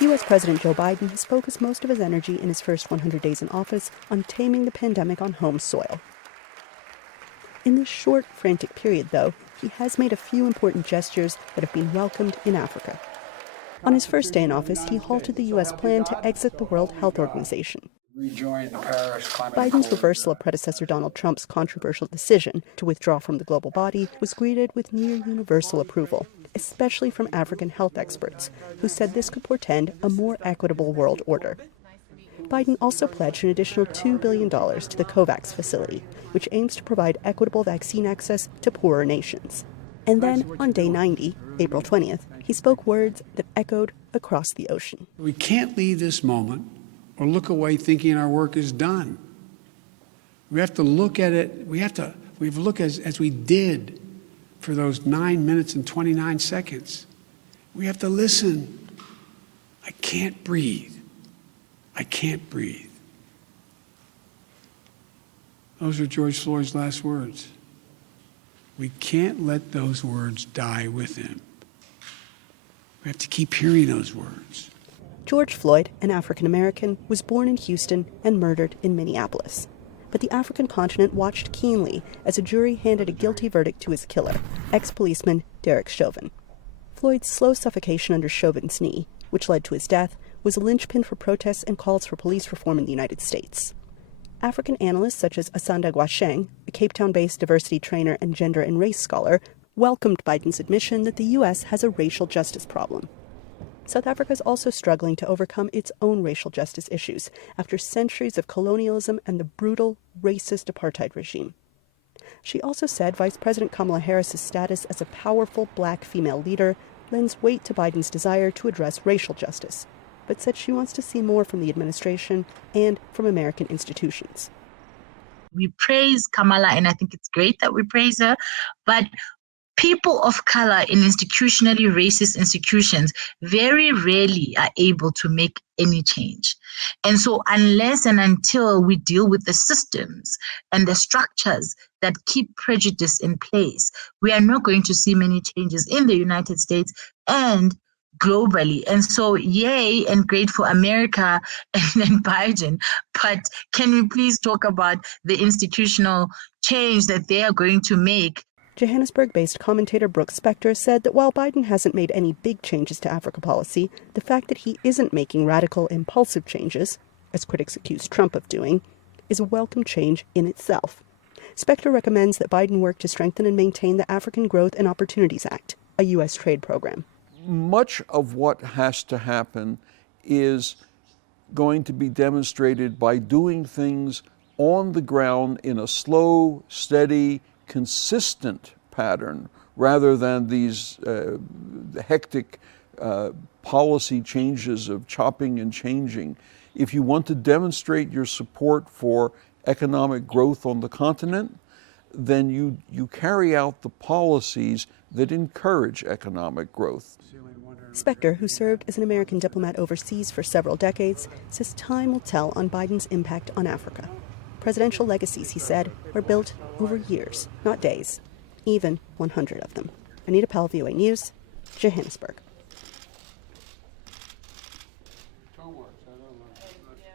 U.S. President Joe Biden has focused most of his energy in his first 100 days in office on taming the pandemic on home soil. In this short, frantic period, though, he has made a few important gestures that have been welcomed in Africa. On his first day in office, he halted the U.S. plan to exit the World Health Organization. Biden's reversal of predecessor Donald Trump's controversial decision to withdraw from the global body was greeted with near universal approval, especially from African health experts, who said this could portend a more equitable world order. Biden also pledged an additional $2 billion to the COVAX facility, which aims to provide equitable vaccine access to poorer nations. And then, on day 90, April 20th, he spoke words that echoed across the ocean. We can't leave this moment or look away thinking our work is done. We have to look at it, we have to look as we did for those 9 minutes and 29 seconds. We have to listen. I can't breathe. I can't breathe. Those are George Floyd's last words. We can't let those words die with him. We have to keep hearing those words. George Floyd, an African American, was born in Houston and murdered in Minneapolis. But the African continent watched keenly as a jury handed a guilty verdict to his killer, ex-policeman Derek Chauvin. Floyd's slow suffocation under Chauvin's knee, which led to his death, was a linchpin for protests and calls for police reform in the United States. African analysts such as Asanda Gwasheng, a Cape Town-based diversity trainer and gender and race scholar, welcomed Biden's admission that the U.S. has a racial justice problem. South Africa is also struggling to overcome its own racial justice issues after centuries of colonialism and the brutal, racist apartheid regime. She also said Vice President Kamala Harris's status as a powerful black female leader lends weight to Biden's desire to address racial justice, but said she wants to see more from the administration and from American institutions. We praise Kamala, and I think it's great that we praise her, but people of color in institutionally racist institutions very rarely are able to make any change. And so unless and until we deal with the systems and the structures that keep prejudice in place, we are not going to see many changes in the United States and globally. And so yay and great for America and Biden, but can we please talk about the institutional change that they are going to make? Johannesburg-based commentator Brooks Spector said that while Biden hasn't made any big changes to Africa policy, the fact that he isn't making radical, impulsive changes, as critics accuse Trump of doing, is a welcome change in itself. Spector recommends that Biden work to strengthen and maintain the African Growth and Opportunities Act, a U.S. trade program. Much of what has to happen is going to be demonstrated by doing things on the ground in a slow, steady, consistent pattern rather than these hectic policy changes of chopping and changing. If you want to demonstrate your support for economic growth on the continent, then you carry out the policies that encourage economic growth. Spector, who served as an American diplomat overseas for several decades, says time will tell on Biden's impact on Africa. Presidential legacies, he said, are built over years, not days, even 100 of them. Anita, Powell, VOA News, Johannesburg.